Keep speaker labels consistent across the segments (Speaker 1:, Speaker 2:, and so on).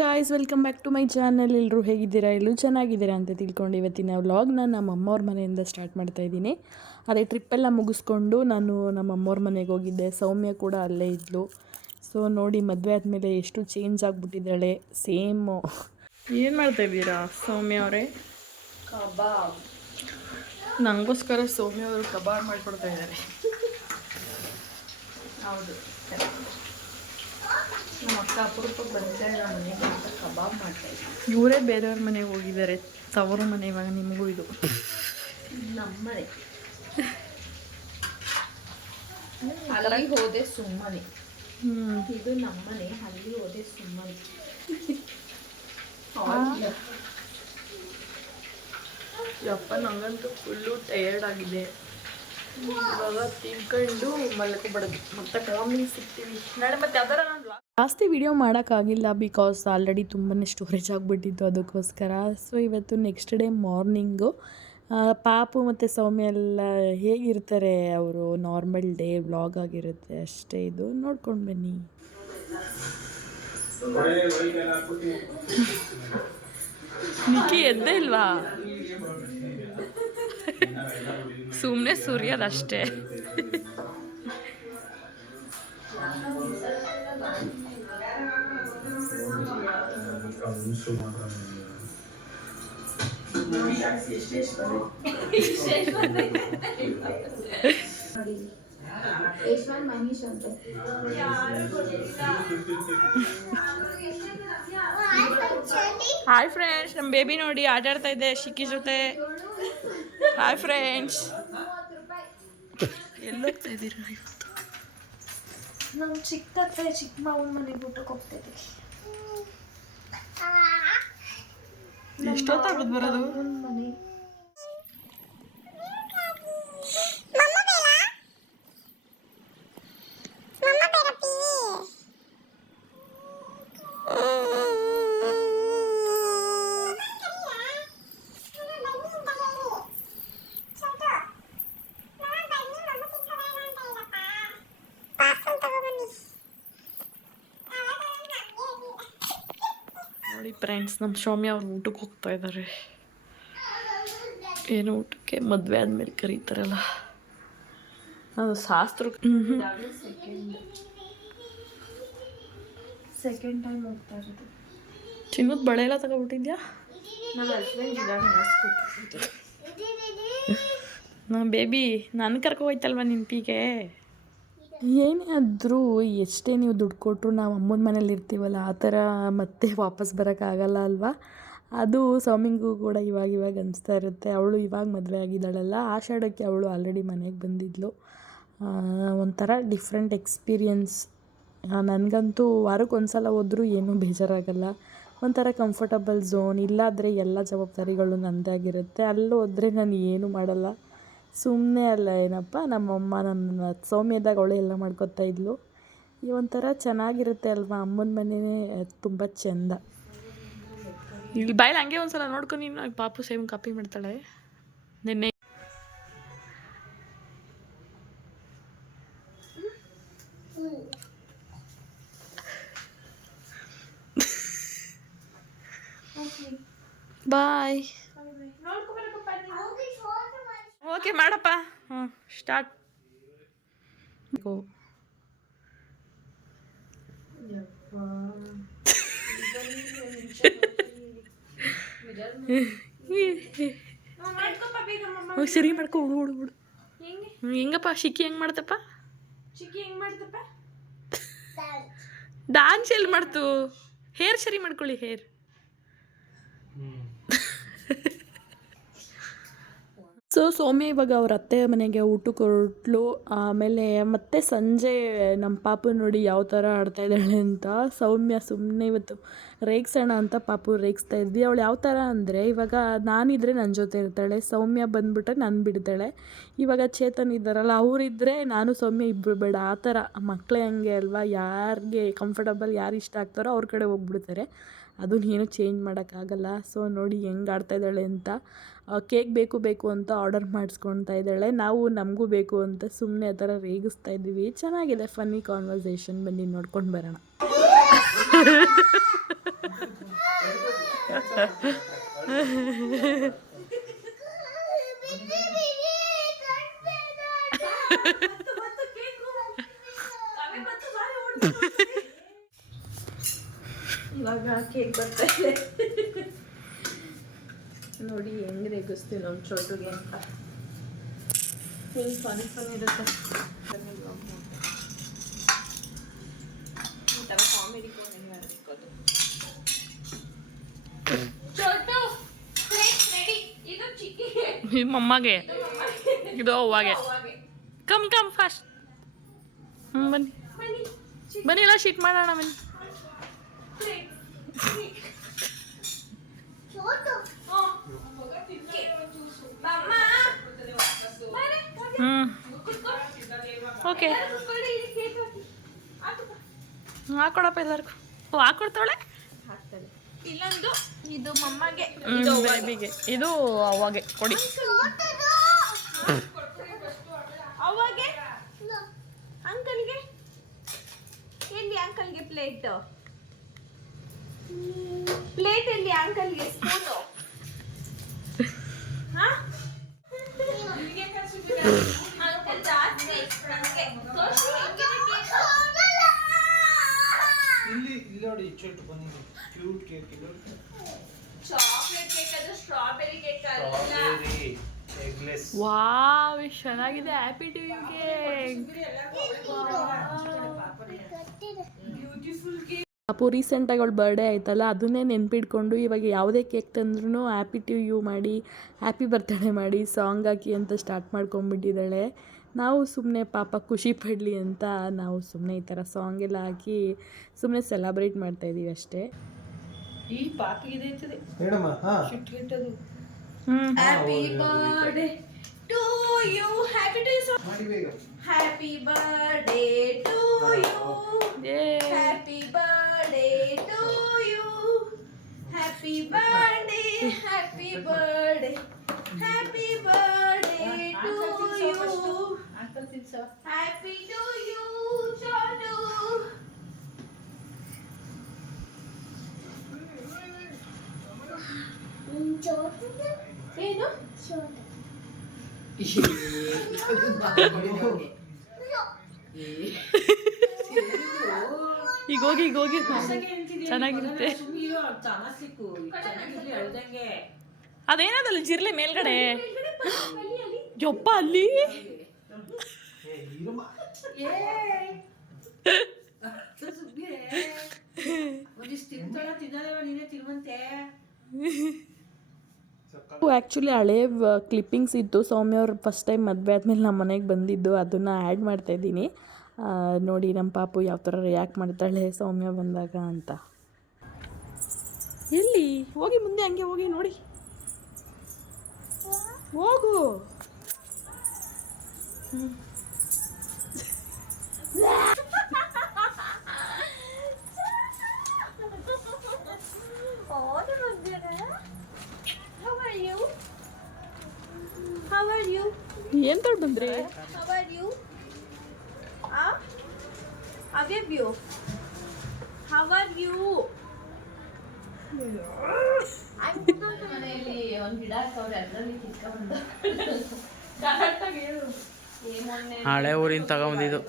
Speaker 1: Guys welcome back to my channel ಎಲ್ಲರೂ ಹೇಗಿದ್ದೀರಾ? ಎಲ್ಲರೂ ಚೆನ್ನಾಗಿದ್ದೀರಾ ಅಂತ ತಿಳ್ಕೊಂಡು ಇವತ್ತಿನ ವ್ಲಾಗ್ನ ನಮ್ಮ ಅಮ್ಮವ್ರ ಮನೆಯಿಂದ ಸ್ಟಾರ್ಟ್ ಮಾಡ್ತಾ ಇದ್ದೀನಿ. ಅದೇ ಟ್ರಿಪ್ಪೆಲ್ಲ ಮುಗಿಸ್ಕೊಂಡು ನಾನು ನಮ್ಮ ಅಮ್ಮವ್ರ ಮನೆಗೆ ಹೋಗಿದ್ದೆ. ಸೌಮ್ಯ ಕೂಡ ಅಲ್ಲೇ ಇದ್ಲು. ಸೊ ನೋಡಿ ಮದುವೆ ಆದಮೇಲೆ ಎಷ್ಟು ಚೇಂಜ್ ಆಗಿಬಿಟ್ಟಿದ್ದಾಳೆ. ಸೇಮ್ ಏನು ಮಾಡ್ತಾ ಇದ್ದೀರಾ ಸೌಮ್ಯ ಅವರೇ?
Speaker 2: ಕಬಾಬ್.
Speaker 1: ನನಗೋಸ್ಕರ ಸೌಮ್ಯ ಅವರು ಕಬಾಬ್ ಮಾಡಿಕೊಡ್ತಾ ಇದ್ದಾರೆ.
Speaker 2: ಹೌದು. ನಮ್ಮ ಅಕ್ಕ ಅಪರೂಪಕ್ಕೆ ಮನೆಗೆ ಅಂತ ಕಬಾಬ್ ಮಾಡ್ತಾ
Speaker 1: ಇವರೇ ಬೇರೆಯವ್ರ ಮನೆಗೆ ಹೋಗಿದ್ದಾರೆ ತವರು ಮನೆ ಇವಾಗ ನಿಮಗೂ ಇದು.
Speaker 2: ನಮ್ಮನೆ. ಅಲ್ಲಿ ಹೋದೆ ಸುಮ್ಮನೆ. ಇದು ನಮ್ಮನೆ ಅಲ್ಲಿ ಹೋದೆ ಸುಮ್ಮನೆ.
Speaker 1: ಯಪ್ಪ ನಂಗಂತೂ ಫುಲ್ಲು ಟಯರ್ಡ್ ಆಗಿದೆ. ಜಾಸ್ತಿ ವಿಡಿಯೋ ಮಾಡೋಕ್ಕಾಗಿಲ್ಲ ಬಿಕಾಸ್ ಆಲ್ರೆಡಿ ತುಂಬಾ ಸ್ಟೋರೇಜ್ ಆಗಿಬಿಟ್ಟಿತ್ತು ಅದಕ್ಕೋಸ್ಕರ. ಸೊ ಇವತ್ತು ನೆಕ್ಸ್ಟ್ ಡೇ ಮಾರ್ನಿಂಗು ಪಾಪು ಮತ್ತು ಸೌಮ್ಯ ಎಲ್ಲ ಹೇಗಿರ್ತಾರೆ ಅವರು? ನಾರ್ಮಲ್ ಡೇ ವ್ಲಾಗ್ ಆಗಿರುತ್ತೆ ಅಷ್ಟೇ ಇದು. ನೋಡ್ಕೊಂಡು ಬನ್ನಿ. ನಿಕ್ಕಿ ಎದ್ದೇ ಇಲ್ವಾ? ಸುಮ್ಮನೆ ಸುರಿಯೋದಷ್ಟೇ.
Speaker 3: ಯಶವಂತ್ ಮನೀಶ್ ಅಂತ
Speaker 1: ಹಾಯ್ ಫ್ರೆಂಡ್ಸ್ ನಮ್ಮ ಬೇಬಿ ನೋಡಿ ಆಟ ಆಡ್ತಾ ಇದೆ ಶಿಕ್ಕಿ ಜೊತೆ. ಹಾಯ್ ಫ್ರೆಂಡ್ಸ್ ಎಲ್ಲೋಗ್ತಾ ಇದ್ದೀರಾ ಇವತ್ತು
Speaker 3: ನಮ್ಮ ಚಿಕ್ಕತ್ತೆ ಚಿಕ್ಕ ಮಾವನ ಮನೆಗೆ ಊಟಕ್ಕೆ ಹೋಗ್ತಾ
Speaker 1: ಇದ್ದೀವಿ ಎಷ್ಟೊತ್ತಾಗುತ್ತೆ ಬರೋದು
Speaker 3: ಮಾವನ
Speaker 1: ಫ್ರೆಂಡ್ಸ್ ನಮ್ಮ ಸೌಮ್ಯ ಅವ್ರು ಊಟಕ್ಕೆ ಹೋಗ್ತಾ ಇದ್ದಾರೆ ಏನು ಊಟಕ್ಕೆ ಮದುವೆ ಆದಮೇಲೆ ಕರೀತಾರಲ್ಲ. ಅದು ಶಾಸ್ತ್ರ.
Speaker 3: ಸೆಕೆಂಡ್ ಟೈಮ್ ಹೋಗ್ತಾ ಇರೋದು.
Speaker 1: ಚಿನ್ನದ ಬಳೆ ಎಲ್ಲ ತಗೊಬಿಟ್ಟಿದ್ಯಾ
Speaker 3: ನಮ್ಮ ಹಸ್ಬೆಂಡ್ ಮಾಡಿಸ್ಕೊಟ್ಟಿದ್ದು
Speaker 1: ನಾ ಬೇಬಿ ನಾನು ಕರ್ಕೊ ಹೋಯ್ತಲ್ವ ನಿಂಪಿಗೆ ಏನೇ ಆದರೂ ಎಷ್ಟೇ ನೀವು ದುಡ್ಡು ಕೊಟ್ಟರು ನಾವು ಅಮ್ಮನ ಮನೇಲಿ ಇರ್ತೀವಲ್ಲ, ಆ ಥರ ಮತ್ತೆ ವಾಪಸ್ ಬರೋಕ್ಕಾಗಲ್ಲ ಅಲ್ವಾ? ಅದು ಸೌಮಿಂಗೂ ಕೂಡ ಇವಾಗ ಇವಾಗ ಅನಿಸ್ತಾ ಇರುತ್ತೆ. ಅವಳು ಇವಾಗ ಮದುವೆ ಆಗಿದ್ದಾಳಲ್ಲ ಆಷಾಢಕ್ಕೆ ಅವಳು ಆಲ್ರೆಡಿ ಮನೆಗೆ ಬಂದಿದ್ಲು. ಒಂಥರ ಡಿಫ್ರೆಂಟ್ ಎಕ್ಸ್ಪೀರಿಯನ್ಸ್ ನನಗಂತೂ ವಾರಕ್ಕೆ ಒಂದು ಸಲ ಹೋದರೂ ಏನೂ ಬೇಜಾರಾಗಲ್ಲ. ಒಂಥರ ಕಂಫರ್ಟಬಲ್ ಝೋನ್ ಇಲ್ಲಾದರೆ ಎಲ್ಲ ಜವಾಬ್ದಾರಿಗಳು ನನ್ನದೇ ಆಗಿರುತ್ತೆ. ಅಲ್ಲಿ ಹೋದರೆ ನಾನು ಏನೂ ಮಾಡಲ್ಲ. ಸುಮ್ಮನೆ ಅಲ್ಲ ಏನಪ್ಪ? ನಮ್ಮಮ್ಮ ನನ್ನ ಸೌಮ್ಯದಾಗ ಅವಳೇ ಎಲ್ಲ ಮಾಡ್ಕೊತಾ ಇದ್ಲು. ಈ ಒಂಥರ ಚೆನ್ನಾಗಿರುತ್ತೆ ಅಲ್ವಾ? ಅಮ್ಮನ ಮನೆಯೇ ತುಂಬ ಚೆಂದ. ಇಲ್ಲಿ ಬಾಯಲ್ಲಿ ಹಂಗೆ ಒಂದ್ಸಲ ನೋಡ್ಕೊ ನೀನು. ಪಾಪು ಸೇಮ್ ಕಾಪಿ ಮಾಡ್ತಾಳೆ. ನಿನ್ನೆ ಬಾಯ್ ಓಕೆ ಮಾಡಪ್ಪ. ಹ್ಞೂ ಸ್ಟಾರ್ಟ್ ಸರಿ ಮಾಡ್ಕೊ ಹುಡು ಹುಡು ಹುಡು ಹೆಂಗಪ್ಪ ಶಿಕ್ಕಿ ಹೆಂಗೆ ಮಾಡ್ತಪ್ಪ?
Speaker 3: ಚಿಕ್ಕಿ ಹೆಂಗ್ ಮಾಡ್ತಪ್ಪ?
Speaker 1: ಡಾನ್ಸ್ ಎಲ್ಲಿ ಮಾಡ್ತು? ಹೇರ್ ಸರಿ ಮಾಡ್ಕೊಳ್ಳಿ ಹೇರ್ ಸೊ ಸೌಮ್ಯ ಇವಾಗ ಅವ್ರ ಅತ್ತೆ ಮನೆಗೆ ಊಟಕ್ಕೆ ಹೊರಟ್ಲು ಆಮೇಲೆ ಮತ್ತೆ ಸಂಜೆ ನಮ್ಮ ಪಾಪು ನೋಡಿ ಯಾವ ಥರ ಆಡ್ತಾ ಇದ್ದಾಳೆ ಅಂತ ಸೌಮ್ಯ ಸುಮ್ಮನೆ ಇವತ್ತು ರೇಗ್ಸೋಣ ಅಂತ ಪಾಪು ರೇಗಿಸ್ತಾ ಇದ್ವಿ. ಅವಳು ಯಾವ ಥರ ಅಂದರೆ ಇವಾಗ ನಾನಿದ್ರೆ ನನ್ನ ಜೊತೆ ಇರ್ತಾಳೆ, ಸೌಮ್ಯ ಬಂದ್ಬಿಟ್ರೆ ನಾನು ಬಿಡ್ತಾಳೆ. ಇವಾಗ ಚೇತನ್ ಇದ್ದಾರಲ್ಲ ಅವರಿದ್ದರೆ ನಾನು ಸೌಮ್ಯ ಇಬ್ಬರು ಬೇಡ. ಆ ಥರ ಮಕ್ಕಳೇ ಹಂಗೆ ಅಲ್ವಾ? ಯಾರಿಗೆ ಕಂಫರ್ಟಬಲ್ ಯಾರು ಇಷ್ಟ ಆಗ್ತಾರೋ ಅವ್ರ ಕಡೆ ಹೋಗ್ಬಿಡ್ತಾರೆ. ಅದನ್ನ ಏನು ಚೇಂಜ್ ಮಾಡೋಕ್ಕಾಗಲ್ಲ. ಸೊ ನೋಡಿ ಹೆಂಗೆ ಆಡ್ತಾ ಇದ್ದಾಳೆ ಅಂತ. ಕೇಕ್ ಬೇಕು ಬೇಕು ಅಂತ ಆರ್ಡರ್ ಮಾಡಿಸ್ಕೊಳ್ತಾ ಇದ್ದಾಳೆ. ನಾವು ನಮಗೂ ಬೇಕು ಅಂತ ಸುಮ್ಮನೆ ಆ ಥರ ರೇಗಿಸ್ತಾ ಇದ್ದೀವಿ. ಚೆನ್ನಾಗಿದೆ ಫನ್ನಿ ಕಾನ್ವರ್ಸೇಷನ್ ಬನ್ನಿ ನೋಡ್ಕೊಂಡು ಬರೋಣ.
Speaker 2: ಇವಾಗ ಕೇಕ್ ಬರ್ತಾ ಇದೆ ನೋಡಿ ಹೆಂಗ್ ರೇಗಿಸ್ತೀವಿ ನಮ್ಮ ಚೋಟುಗೆ ಅಂತ. ಫುಲ್ ಫನ್ ಫನ್ ಇರುತ್ತೆ. ಈ ಥರ ಕಾಮಿಡಿ ಇಟ್ಕೋದು ಚೋಟು ರೆಡಿ ಇದು ಚಿಕ್ಕಿ.
Speaker 1: ಇದು ಮಮ್ಮಗೆ. ಇದು ಅವ್ವಾಗೆ. ಕಮ್ ಕಮ್ ಫಾಸ್ಟ್ ಹ್ಞೂ ಬನ್ನಿ.
Speaker 2: ಬನ್ನಿ
Speaker 1: ಬನ್ನಿ ಎಲ್ಲ ಶೀಟ್ ಮಾಡೋಣ ಬನ್ನಿ. ಹ್ಞೂ ಓಕೆ. ಹಾಕೊಡಪ್ಪ ಎಲ್ಲರಿಗೂ. ಓ ಹಾಕೊಡ್ತಾಳೆ
Speaker 2: ಇಲ್ಲೊಂದು ಇದು ಮಮ್ಮಗೆ
Speaker 1: ಬೇಬಿಗೆ. ಇದು ಅವಾಗೆ ಕೊಡಿ.
Speaker 2: ಅವಾಗೆ ಅಂಕಲ್ಗೆ? ಎಲ್ಲಿ ಅಂಕಲ್ಗೆ ಪ್ಲೇಟ್ ಪ್ಲೇಟ್ ಅಲ್ಲಿ ಅಂಕಲ್ಗೆ ಸ್ಪೂನು
Speaker 4: ಇಲ್ಲಿ ಇಲ್ಲಿ ನೋಡಿ ಬಂದಿದೆ ಕ್ಯೂಟ್ ಕೇಕ್ ಇದು.
Speaker 2: ಚಾಕ್ಲೇಟ್ ಕೇಕ್ ಅದು ಸ್ಟ್ರಾಬೆರಿ ಕೇಕ್ ಅಲ್ಲ.
Speaker 4: ಎಗ್ಲೆಸ್
Speaker 1: ವಾವ್ ಎಷ್ಟು ಚೆನ್ನಾಗಿದೆ. ಹ್ಯಾಪಿ ಟಿವಿಗೆ ಅಪ್ಪು ರೀಸೆಂಟಾಗಿ ಅವಳು ಬರ್ಡೇ ಆಯ್ತಲ್ಲ ಅದನ್ನೇ ನೆನ್ಪಿಟ್ಕೊಂಡು ಇವಾಗ ಯಾವುದೇ ಕೇಕ್ ತಂದ್ರೂ ಹ್ಯಾಪಿ ಟು ಯು ಮಾಡಿ ಹ್ಯಾಪಿ ಬರ್ತಡೇ ಮಾಡಿ ಸಾಂಗ್ ಹಾಕಿ ಅಂತ ಸ್ಟಾರ್ಟ್ ಮಾಡ್ಕೊಂಬಿಟ್ಟಿದ್ದಾಳೆ ನಾವು ಸುಮ್ಮನೆ ಪಾಪ ಖುಷಿ ಪಡಲಿ ಅಂತ ನಾವು ಸುಮ್ಮನೆ ಈ ಥರ ಸಾಂಗ್ ಎಲ್ಲ ಹಾಕಿ ಸುಮ್ಮನೆ ಸೆಲೆಬ್ರೇಟ್ ಮಾಡ್ತಾ ಇದ್ದೀವಿ ಅಷ್ಟೇ.
Speaker 2: ಈ ಪಾಪಿಗೆ happy birthday to you happy to you
Speaker 4: ಮಾಡಿ ಬೇಗ.
Speaker 2: Happy birthday to you happy birthday to you happy birthday happy birthday happy birthday to you happy to you chat ಏನು
Speaker 1: ಈಗ ಹೋಗಿ ಈಗ ಹೋಗಿ ಚೆನ್ನಾಗಿರುತ್ತೆ. ಅದೇನದಲ್ಲ ಜಿರ್ಲೆ ಮೇಲ್ಗಡೆ. ಯಪ್ಪ ಅಲ್ಲಿ?
Speaker 4: ಆಕ್ಚುಲಿ
Speaker 1: ಆ್ಯಕ್ಚುಲಿ ಹಳೆ ಕ್ಲಿಪ್ಪಿಂಗ್ಸ್ ಇತ್ತು. ಸೌಮ್ಯ ಅವ್ರ ಫಸ್ಟ್ ಟೈಮ್ ಮದುವೆ ಆದ್ಮೇಲೆ ನಮ್ಮ ಮನೆಗೆ ಬಂದಿದ್ದು. ಅದನ್ನು ಆ್ಯಡ್ ಮಾಡ್ತಾಯಿದ್ದೀನಿ ನೋಡಿ ನಮ್ಮ ಪಾಪು ಯಾವ ಥರ ರಿಯಾಕ್ಟ್ ಮಾಡ್ತಾಳೆ ಸೌಮ್ಯ ಬಂದಾಗ ಅಂತ. ಎಲ್ಲಿ? ಹೋಗಿ ಮುಂದೆ ಹಂಗೆ ಹೋಗಿ ನೋಡಿ. ಹೋಗು? ಏನು ತೊಗೊಂಡು ಬಂದ್ರಿ?
Speaker 2: How are you? How are you? ಮನೆಯಲ್ಲಿ ಒಂದು ಗಿಡ ಹಾಕವ್ರೆ ಅದರಲ್ಲಿ ಕರೆಕ್ಟಾಗಿ ಹೇಳು. ಏ ಮೊನ್ನೆ
Speaker 5: ಹಳೆ ಊರಿನ ತಗೊಂಬಂದಿದ್ದು.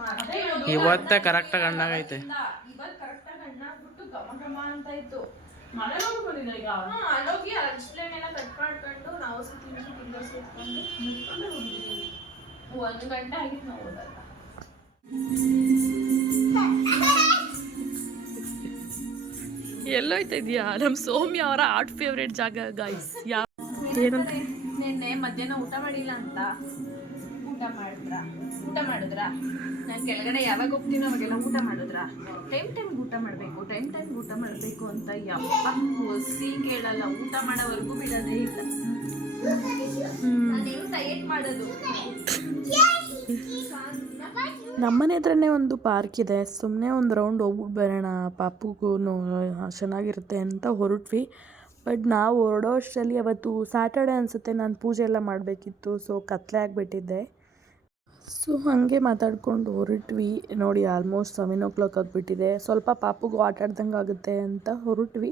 Speaker 2: ಮತ್ತೆ
Speaker 5: ಇವತ್ತೇ ಕರೆಕ್ಟಾಗಿ ಹಣ್ಣಾಗೈತೆ
Speaker 2: ಇವತ್ತು ಕರೆಕ್ಟಾಗಿ ಹಣ್ಣಾಗ್ಬಿಟ್ಟು ಘಮ ಘಮ ಅಂತ ಇತ್ತು. ಹಾ, ಅಲ್ಲೋಗಿ ಹಚ್ಲೇನ್ ಎಲ್ಲ ಕಟ್ ಮಾಡ್ಕೊಂಡು ನಾವು ಒಂದು ಗಂಟೆ ಆಗಿತ್ತು ನಾವು ಹೋದಾಗ
Speaker 1: ಎಲ್ಲೋಯ್ತಾ ಇದೆಯಾ? ನಮ್ಮ ಸೌಮ್ಯ ಅವರ ಆರ್ಟ್ ಫೇವ್ರೇಟ್ ಜಾಗ ಗಾಯ್ಸ್ ಯಾವ ಏನಂತ?
Speaker 2: ನಿನ್ನೆ ಮಧ್ಯಾಹ್ನ ಊಟ ಮಾಡಿಲ್ಲ ಅಂತ. ಊಟ ಮಾಡಿದ್ರ? ಊಟ ಮಾಡಿದ್ರ? ನಾನು ಕೆಳಗಡೆ ಯಾವಾಗ ಹೋಗ್ತೀನೋ ಅವಾಗೆಲ್ಲ ಊಟ ಮಾಡಿದ್ರ? ಟೈಮ್ ಟೈಮ್ ಊಟ ಮಾಡಬೇಕು ಟೈಮ್ ಟೈಮ್ ಊಟ ಮಾಡಬೇಕು ಅಂತ ಯಪ್ಪ ಹೊಸಿ ಕೇಳಲ್ಲ. ಊಟ ಮಾಡೋವರೆಗೂ ಬಿಡೋದೇ ಇಲ್ಲ. ನಾನೇನು ಡಯಟ್ ಮಾಡೋದು?
Speaker 1: ನಮ್ಮನೆ ಹತ್ರನೇ ಒಂದು ಪಾರ್ಕ್ ಇದೆ. ಸುಮ್ಮನೆ ಒಂದು ರೌಂಡ್ ಹೋಗ್ಬಿಟ್ಟು ಬರೋಣ. ಪಾಪುಗೂ ಚೆನ್ನಾಗಿರುತ್ತೆ ಅಂತ ಹೊರಟ್ವಿ. ಬಟ್ ನಾವು ಹೊರಡೋ ಅಷ್ಟರಲ್ಲಿ ಅವತ್ತು ಸ್ಯಾಟರ್ಡೆ ಅನಿಸುತ್ತೆ. ನಾನು ಪೂಜೆ ಎಲ್ಲ ಮಾಡಬೇಕಿತ್ತು. ಸೊ ಕತ್ಲೆ ಆಗಿಬಿಟ್ಟಿದ್ದೆ. ಸೊ ಹಾಗೆ ಮಾತಾಡ್ಕೊಂಡು ಹೊರಟ್ವಿ. ನೋಡಿ ಆಲ್ಮೋಸ್ಟ್ ಸೆವೆನ್ ಓ ಕ್ಲಾಕ್ ಆಗಿಬಿಟ್ಟಿದೆ. ಸ್ವಲ್ಪ ಪಾಪುಗೂ ಆಟ ಆಡ್ದಂಗೆ ಆಗುತ್ತೆ ಅಂತ ಹೊರಟ್ವಿ.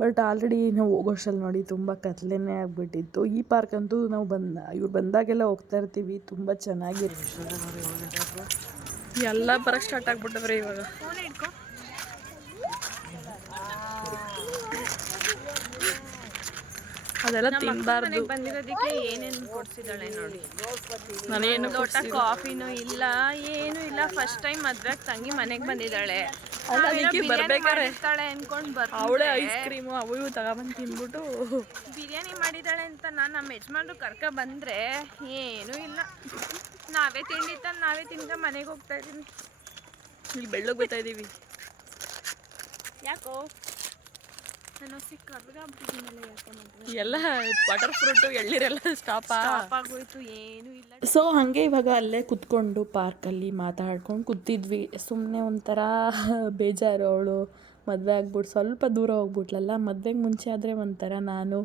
Speaker 1: ಬಟ್ ಆಲ್ರೆಡಿ ನಾವು ಹೋಗೋಷ್ಟಲ್ಲಿ ನೋಡಿ ತುಂಬ ಕತ್ಲೆನೇ ಆಗಿಬಿಟ್ಟಿತ್ತು. ಈ ಪಾರ್ಕ್ ಅಂತೂ ನಾವು ಬಂದ ಇವ್ರು ಬಂದಾಗೆಲ್ಲ ಹೋಗ್ತಾ ಇರ್ತೀವಿ. ತುಂಬ ಚೆನ್ನಾಗಿರುತ್ತೆ. ಎಲ್ಲ ಬರೋಕ್ಕೆ ಸ್ಟಾರ್ಟ್ ಆಗಿಬಿಟ್ಟವ್ರೆ ಇವಾಗ. ಅದೆಲ್ಲ ತಿನ್ನಬಾರ್ದು
Speaker 2: ಬಂದಿರೋದಕ್ಕೆ ಏನೇನು ಕೊಡ್ಸಿದಾಳೆ ನೋಡಿ.
Speaker 1: ನಾನೇನು
Speaker 2: ಲೋಟ ಕಾಫಿನೂ ಇಲ್ಲ ಏನು ಇಲ್ಲ. ಫಸ್ಟ್ ಟೈಮ್ ಮದ್ವೆ ತಂಗಿ ಮನೆಗೆ ಬಂದಿದ್ದಾಳೆ.
Speaker 1: ಬರ್ಬೇಕಾರೆ.
Speaker 2: ಅನ್ಕೊಂಡು
Speaker 1: ಬರ್
Speaker 2: ಅವಳೆ
Speaker 1: ಐಸ್ ಕ್ರೀಮು ಅವು ಇವು ತಗೊಬಂದು ತಿನ್ಬಿಟ್ಟು.
Speaker 2: ಬಿರಿಯಾನಿ ಮಾಡಿದಾಳೆ ಅಂತ ನಾನು ನಮ್ಮ ಯಜಮಾನ್ರು ಕರ್ಕ ಬಂದ್ರೆ ಏನೂ ಇಲ್ಲ. ನಾವೇ ತಿಂಡಿ ತಂದು ನಾವೇ ತಿನ್ಕ ಮನೆಗೆ ಹೋಗ್ತಾ ಇದೀನಿ
Speaker 1: ಇಲ್ಲಿ ಬೆಳ್ಳಗೆ ಬರ್ತಾ ಇದ್ದೀವಿ
Speaker 2: ಯಾಕೋ ನಾನು ಸಿಕ್ಕ ಕರ್ಗಾಗ್ಬಿಟ್ಟಿದ್ದೀನಲ್ಲ ಯಾಕೆ ಮದ್ವೆ
Speaker 1: ಎಲ್ಲ ವಾಟರ್ ಫ್ರೂಟ್ ಎಳ್ಳಿರಲ್ಲ ಸ್ಟಾಪಾ
Speaker 2: ಸ್ಟಾಪ್ ಆಗೋಯ್ತು ಏನು ಇಲ್ಲ.
Speaker 1: ಸೊ ಹಾಗೆ ಇವಾಗ ಅಲ್ಲೇ ಕುತ್ಕೊಂಡು ಪಾರ್ಕಲ್ಲಿ ಮಾತಾಡ್ಕೊಂಡು ಕೂತಿದ್ವಿ. ಸುಮ್ಮನೆ ಒಂಥರ ಬೇಜಾರು ಅವಳು. ಮದುವೆ ಆಗ್ಬಿಟ್ಟು ಸ್ವಲ್ಪ ದೂರ ಹೋಗ್ಬಿಟ್ಲಲ್ಲ ಮದುವೆಗೆ ಮುಂಚೆ ಆದರೆ ಒಂಥರ ನಾನು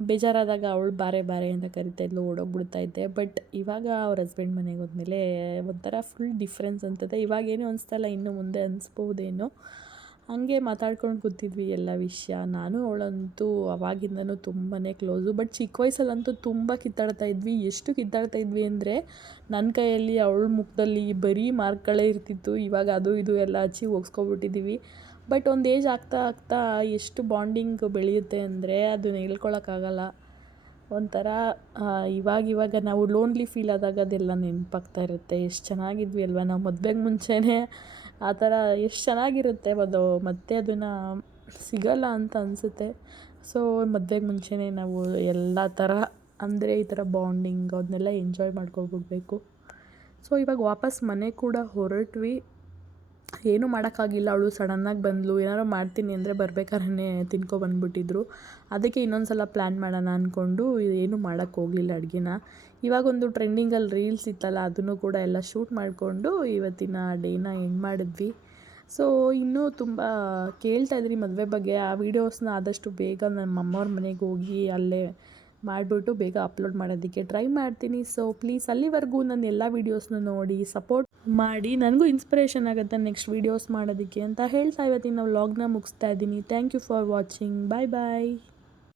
Speaker 1: ಬೇಜಾರಾದಾಗ ಅವಳು ಬಾರೆ ಬಾರೆ ಅಂತ ಕರಿತಾ ಇದ್ಲು ಓಡೋಗ್ಬಿಡ್ತಾ ಇದ್ದೆ. ಬಟ್ ಇವಾಗ ಅವ್ರ ಹಸ್ಬೆಂಡ್ ಮನೆಗೆ ಹೋದ್ಮೇಲೆ ಒಂಥರ ಫುಲ್ ಡಿಫ್ರೆನ್ಸ್ ಅಂತದೆ ಇವಾಗೇನು ಅನಿಸ್ತಲ್ಲ ಇನ್ನು ಮುಂದೆ ಅನಿಸ್ಬೋದೇನೋ. ಹಂಗೆ ಮಾತಾಡ್ಕೊಂಡು ಕೂತಿದ್ವಿ ಎಲ್ಲ ವಿಷಯ. ನಾನು ಅವಳಂತೂ ಅವಾಗಿಂದನೂ ತುಂಬಾ ಕ್ಲೋಸು ಬಟ್ ಚಿಕ್ಕ ವಯಸ್ಸಲ್ಲಂತೂ ತುಂಬ ಕಿತ್ತಾಡ್ತಾ ಇದ್ವಿ. ಎಷ್ಟು ಕಿತ್ತಾಡ್ತಾ ಇದ್ವಿ ಅಂದರೆ ನನ್ನ ಕೈಯಲ್ಲಿ ಅವಳ ಮುಖದಲ್ಲಿ ಬರೀ ಮಾರ್ಕ್ಗಳೇ ಇರ್ತಿತ್ತು. ಇವಾಗ ಅದು ಇದು ಎಲ್ಲ ಹಚ್ಚಿ ಹೋಗ್ಸ್ಕೊಬಿಟ್ಟಿದ್ದೀವಿ ಬಟ್ ಒಂದು ಏಜ್ ಆಗ್ತಾ ಆಗ್ತಾ ಎಷ್ಟು ಬಾಂಡಿಂಗ್ ಬೆಳೆಯುತ್ತೆ ಅಂದರೆ ಅದನ್ನ ಹೇಳ್ಕೊಳಕ್ಕಾಗಲ್ಲ. ಒಂಥರ ಇವಾಗ ಇವಾಗ ನಾವು ಲೋನ್ಲಿ ಫೀಲ್ ಆದಾಗ ಅದೆಲ್ಲ ನೆನಪಾಗ್ತಾ ಇರುತ್ತೆ. ಎಷ್ಟು ಚೆನ್ನಾಗಿದ್ವಿ ಅಲ್ವಾ ನಾವು ಮದುವೆಗೆ ಮುಂಚೆನೇ. ಆ ಥರ ಎಷ್ಟು ಚೆನ್ನಾಗಿರುತ್ತೆ ಅದು ಮತ್ತೆ ಅದನ್ನು ಸಿಗಲ್ಲ ಅಂತ ಅನಿಸುತ್ತೆ. ಸೊ ಮದುವೆಗೆ ಮುಂಚೆನೇ ನಾವು ಎಲ್ಲ ಥರ ಅಂದರೆ ಈ ಥರ ಬಾಂಡಿಂಗ್ ಅದನ್ನೆಲ್ಲ ಎಂಜಾಯ್ ಮಾಡ್ಕೊಬಿಡ್ಬೇಕು ಸೊ ಇವಾಗ ವಾಪಸ್ ಮನೆ ಕೂಡ ಹೊರಟ್ವಿ. ಏನೂ ಮಾಡೋಕ್ಕಾಗಿಲ್ಲ. ಅವಳು ಸಡನ್ನಾಗಿ ಬಂದಳು ಏನಾರು ಮಾಡ್ತೀನಿ ಅಂದರೆ ಬರ್ಬೇಕಾದ್ರೆ ತಿನ್ಕೊ ಬಂದುಬಿಟ್ಟಿದ್ರು. ಅದಕ್ಕೆ ಇನ್ನೊಂದು ಸಲ ಪ್ಲ್ಯಾನ್ ಮಾಡೋಣ ಅಂದ್ಕೊಂಡು ಏನೂ ಮಾಡೋಕ್ಕೆ ಹೋಗಲಿಲ್ಲ ಅಡುಗೆನ. ಇವಾಗೊಂದು ಟ್ರೆಂಡಿಂಗಲ್ಲಿ ರೀಲ್ಸ್ ಇತ್ತಲ್ಲ, ಅದನ್ನು ಕೂಡ ಎಲ್ಲ ಶೂಟ್ ಮಾಡಿಕೊಂಡು ಇವತ್ತಿನ ಡೇನ ಎಂಡ್ ಮಾಡಿದ್ವಿ. ಸೊ, ಇನ್ನೂ ತುಂಬ ಕೇಳ್ತಾ ಇದ್ರಿ ಮದುವೆ ಬಗ್ಗೆ. ಆ ವೀಡಿಯೋಸ್ನ ಆದಷ್ಟು ಬೇಗ ನಮ್ಮ ಅಮ್ಮವ್ರ ಮನೆಗೆ ಹೋಗಿ ಅಲ್ಲೇ ಮಾಡಿಬಿಟ್ಟು ಬೇಗ ಅಪ್ಲೋಡ್ ಮಾಡೋದಕ್ಕೆ ಟ್ರೈ ಮಾಡ್ತೀನಿ. ಸೊ, ಪ್ಲೀಸ್ ಅಲ್ಲಿವರೆಗೂ ನನ್ನ ಎಲ್ಲ ವೀಡಿಯೋಸ್ನ ನೋಡಿ, ಸಪೋರ್ಟ್ ಮಾಡಿ. ನನಗೂ ಇನ್ಸ್ಪಿರೇಷನ್ ಆಗುತ್ತೆ ನೆಕ್ಸ್ಟ್ ವೀಡಿಯೋಸ್ ಮಾಡೋದಕ್ಕೆ ಅಂತ ಹೇಳ್ತಾ ಇವತ್ತಿನ ವ್ಲಾಗ್ನ ಮುಗಿಸ್ತಾ ಇದ್ದೀನಿ. Thank you for watching. Bye bye.